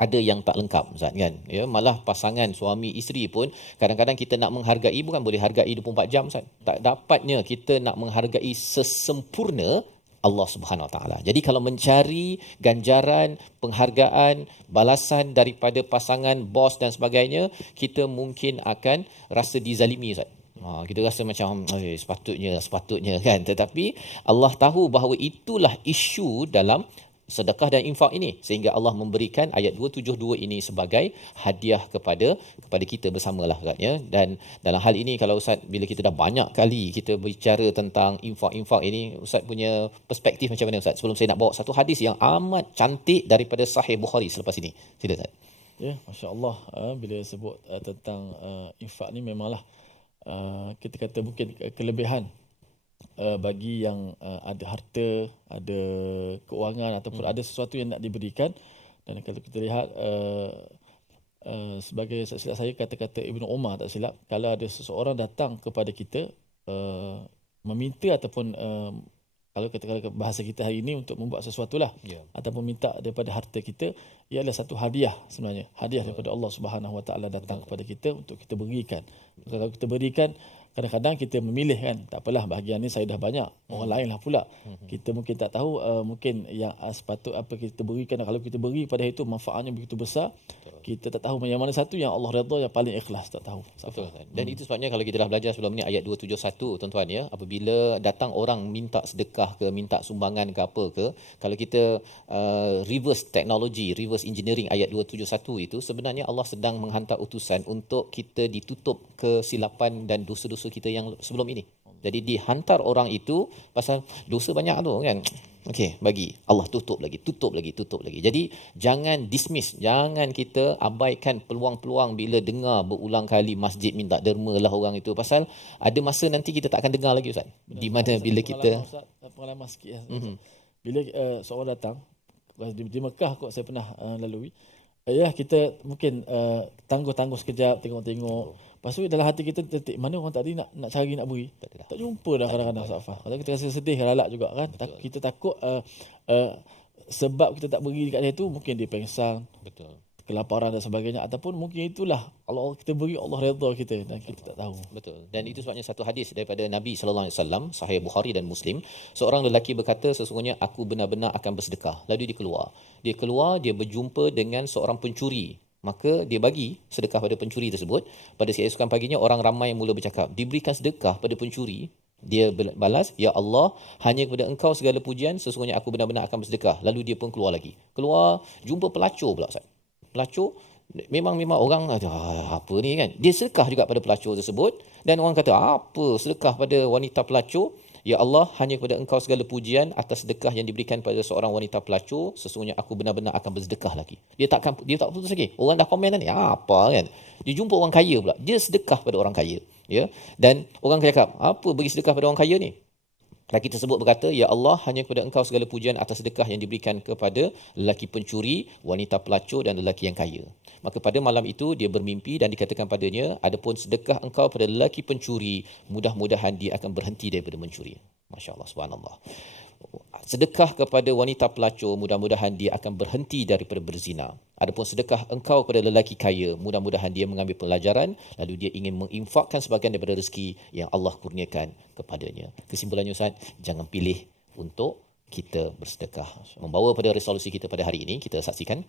ada yang tak lengkap Ustaz kan. Ya, malah pasangan suami isteri pun kadang-kadang kita nak menghargai, bukan boleh hargai 24 jam Ustaz. Tak dapatnya kita nak menghargai sesempurna Allah Subhanahu Wa Taala. Jadi kalau mencari ganjaran, penghargaan, balasan daripada pasangan, bos dan sebagainya, kita mungkin akan rasa dizalimi Ustaz. Kita rasa macam sepatutnya kan. Tetapi Allah tahu bahawa itulah isu dalam sedekah dan infak ini, sehingga Allah memberikan ayat 272 ini sebagai hadiah kepada kita bersamalah katnya. Dan dalam hal ini kalau Ustaz, bila kita dah banyak kali kita berbicara tentang infak ini, Ustaz punya perspektif macam mana Ustaz? Sebelum saya nak bawa satu hadis yang amat cantik daripada Sahih Bukhari selepas ini. Sila Ustaz. Ya, masya-Allah, bila sebut tentang infak ni memanglah kita kata mungkin kelebihan bagi yang ada harta, ada keuangan ataupun ada sesuatu yang nak diberikan. Dan kalau kita lihat sebagai tak silap saya kata-kata Ibnu Umar tak silap, kalau ada seseorang datang kepada kita meminta ataupun kalau bahasa kita hari ini untuk membuat sesuatu lah, ataupun minta daripada harta kita, ia adalah satu hadiah sebenarnya, hadiah daripada Allah Subhanahu Wa Taala datang kepada kita untuk kita berikan. Kalau kita berikan, kadang-kadang kita memilih kan, tak apalah bahagian ni saya dah banyak, orang lain lah pula. Kita mungkin tak tahu mungkin yang sepatut apa kita berikan, kalau kita beri pada itu manfaatnya begitu besar, kita tak tahu yang mana satu yang Allah redha, yang paling ikhlas, tak tahu. Betul. Dan itu sebabnya kalau kita dah belajar sebelum ni ayat 271 tuan-tuan ya, apabila datang orang minta sedekah ke, minta sumbangan ke apa ke, kalau kita reverse teknologi, reverse engineering ayat 271 itu, sebenarnya Allah sedang menghantar utusan untuk kita ditutup kesilapan dan dosa-dosa kita yang sebelum ini. Jadi dihantar orang itu pasal dosa banyak tu kan. Okey, bagi Allah tutup lagi. Jadi jangan dismiss, jangan kita abaikan peluang-peluang bila dengar berulang kali masjid minta derma lah orang itu, pasal ada masa nanti kita tak akan dengar lagi Ustaz. Di mana bila kita pengalaman sikit bila seorang datang di Mekah kot, saya pernah lalui. Kita mungkin tangguh sekejap, tengok. Lepas tu dalam hati kita tertik, mana orang tadi nak cari nak beri. Tak jumpa dah kadang-kadang Safah. Kadang kita rasa sedih, lalak juga kan. Kita takut sebab kita tak beri dekat dia tu, mungkin dia pengsan. Betul. Kelaparan dan sebagainya, ataupun mungkin itulah Allah kita beri, Allah redha kita dan kita tak tahu. Betul. Dan itu sebabnya satu hadis daripada Nabi sallallahu alaihi wasallam, Sahih Bukhari dan Muslim, seorang lelaki berkata, sesungguhnya aku benar-benar akan bersedekah. Lalu dia keluar, dia berjumpa dengan seorang pencuri. Maka dia bagi sedekah pada pencuri tersebut. Pada keesokan paginya orang ramai mula bercakap, diberikan sedekah pada pencuri. Dia balas, ya Allah, hanya kepada engkau segala pujian, sesungguhnya aku benar-benar akan bersedekah. Lalu dia pun keluar lagi. Keluar, jumpa pelacur pula Ustaz. Pelacur memang orang apa ni kan, dia sedekah juga pada pelacur tersebut, dan orang kata apa sedekah pada wanita pelacur. Ya Allah, hanya kepada Engkau segala pujian atas sedekah yang diberikan pada seorang wanita pelacur. Sesungguhnya aku benar-benar akan bersedekah lagi. Dia tak putus lagi. Orang dah komen ni apa kan. Dia jumpa orang kaya pula, dia sedekah pada orang kaya, ya. Dan orang cakap, apa bagi sedekah pada orang kaya ni? Lelaki tersebut berkata, Ya Allah, hanya kepada Engkau segala pujian atas sedekah yang diberikan kepada lelaki pencuri, wanita pelacur dan lelaki yang kaya. Maka pada malam itu dia bermimpi dan dikatakan padanya, adapun sedekah engkau pada lelaki pencuri, mudah-mudahan dia akan berhenti daripada mencuri. Masya Allah, subhanallah. Sedekah kepada wanita pelacur, mudah-mudahan dia akan berhenti daripada berzina. Adapun sedekah engkau kepada lelaki kaya, mudah-mudahan dia mengambil pelajaran, lalu dia ingin menginfakkan sebahagian daripada rezeki yang Allah kurniakan kepadanya. Kesimpulannya Ustaz, jangan pilih untuk kita bersedekah. Membawa pada resolusi kita pada hari ini, kita saksikan,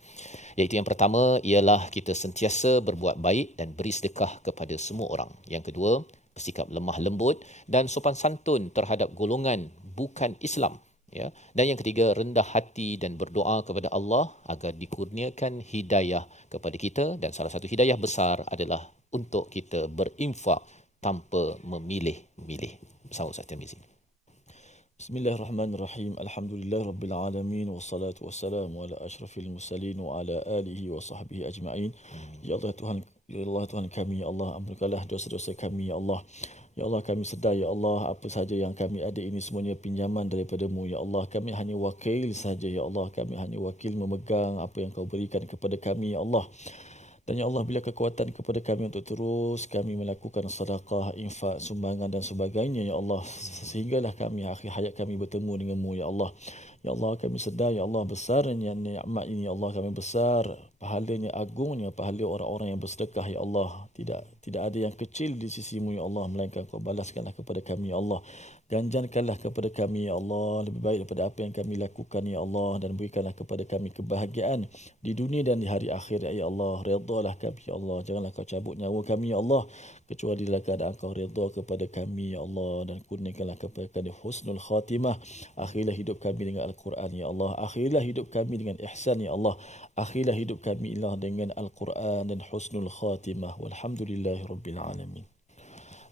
iaitu yang pertama ialah kita sentiasa berbuat baik dan beri sedekah kepada semua orang. Yang kedua, bersikap lemah lembut dan sopan santun terhadap golongan bukan Islam, ya. Dan yang ketiga, rendah hati dan berdoa kepada Allah agar dikurniakan hidayah kepada kita, dan salah satu hidayah besar adalah untuk kita berinfak tanpa memilih-milih. Bersama Ustaz Tirmizi. Bismillahirrahmanirrahim. Alhamdulillahirabbil alamin wassalatu wassalamu ala asyrafil mursalin wa ala alihi wa sahbihi ajma'in. Ya Allah Tuhan kami, ya Allah, ampunkanlah dosa-dosa kami, ya Allah. Ya Allah, kami sedar, ya Allah, apa sahaja yang kami ada ini semuanya pinjaman daripada-Mu, ya Allah. Kami hanya wakil sahaja, ya Allah. Kami hanya wakil memegang apa yang Kau berikan kepada kami, ya Allah. Dan ya Allah, bila kekuatan kepada kami untuk terus kami melakukan sedekah, infak, sumbangan dan sebagainya, ya Allah, sehinggalah kami akhir hayat kami bertemu dengan-Mu, ya Allah. Ya Allah, kami sedar, ya Allah, besarnya nikmat ini, ya Allah. Kami besar pahalanya, agungnya pahala orang-orang yang bersedekah, ya Allah. Tidak ada yang kecil di sisi-Mu, ya Allah, melainkan Kau balaskanlah kepada kami, ya Allah. Ganjarkanlah kepada kami, ya Allah, lebih baik daripada apa yang kami lakukan, ya Allah, dan berikanlah kepada kami kebahagiaan di dunia dan di hari akhir, ya Allah. Redalah kami, ya Allah. Janganlah Kau cabut nyawa kami, ya Allah, kecuali dalam keadaan Kau redha kepada kami, ya Allah, dan kurniakanlah kepada kami husnul khatimah. Akhirlah hidup kami dengan Al-Quran, ya Allah. Akhirlah hidup kami dengan ihsan, ya Allah. Akhirlah hidup kami ilah dengan Al-Quran dan husnul khatimah. Walhamdulillahirabbil alamin.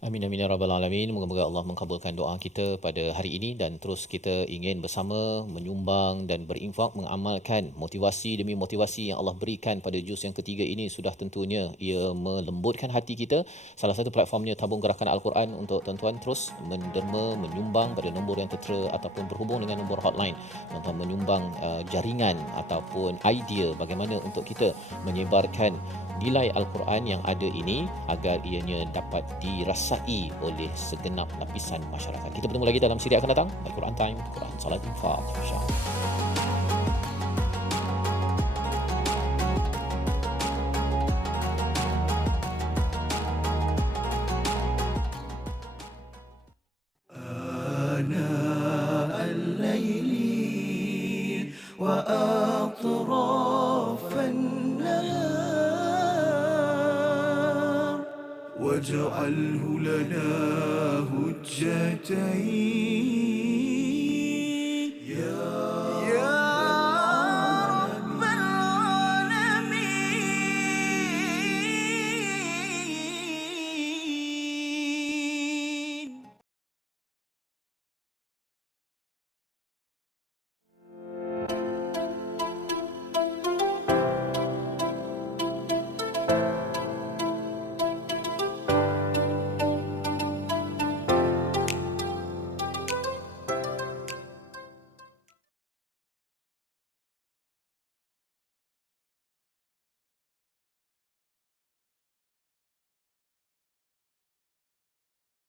Amin amin ya rabbal alamin. Moga-moga Allah mengabulkan doa kita pada hari ini, dan terus kita ingin bersama menyumbang dan berinfak, mengamalkan motivasi demi motivasi yang Allah berikan pada juz yang ketiga ini. Sudah tentunya ia melembutkan hati kita. Salah satu platformnya Tabung Gerakan Al-Quran, untuk tuan-tuan terus menderma, menyumbang pada nombor yang tertera ataupun berhubung dengan nombor hotline. Tuan-tuan menyumbang jaringan ataupun idea bagaimana untuk kita menyebarkan nilai Al-Quran yang ada ini agar ianya dapat dirasai oleh segenap lapisan masyarakat. Kita bertemu lagi dalam siri akan datang. Al-Quran Time, Quran Salat Infaq, insya-Allah. آناء الليل وأطراف النهار واجعله لنا هجتين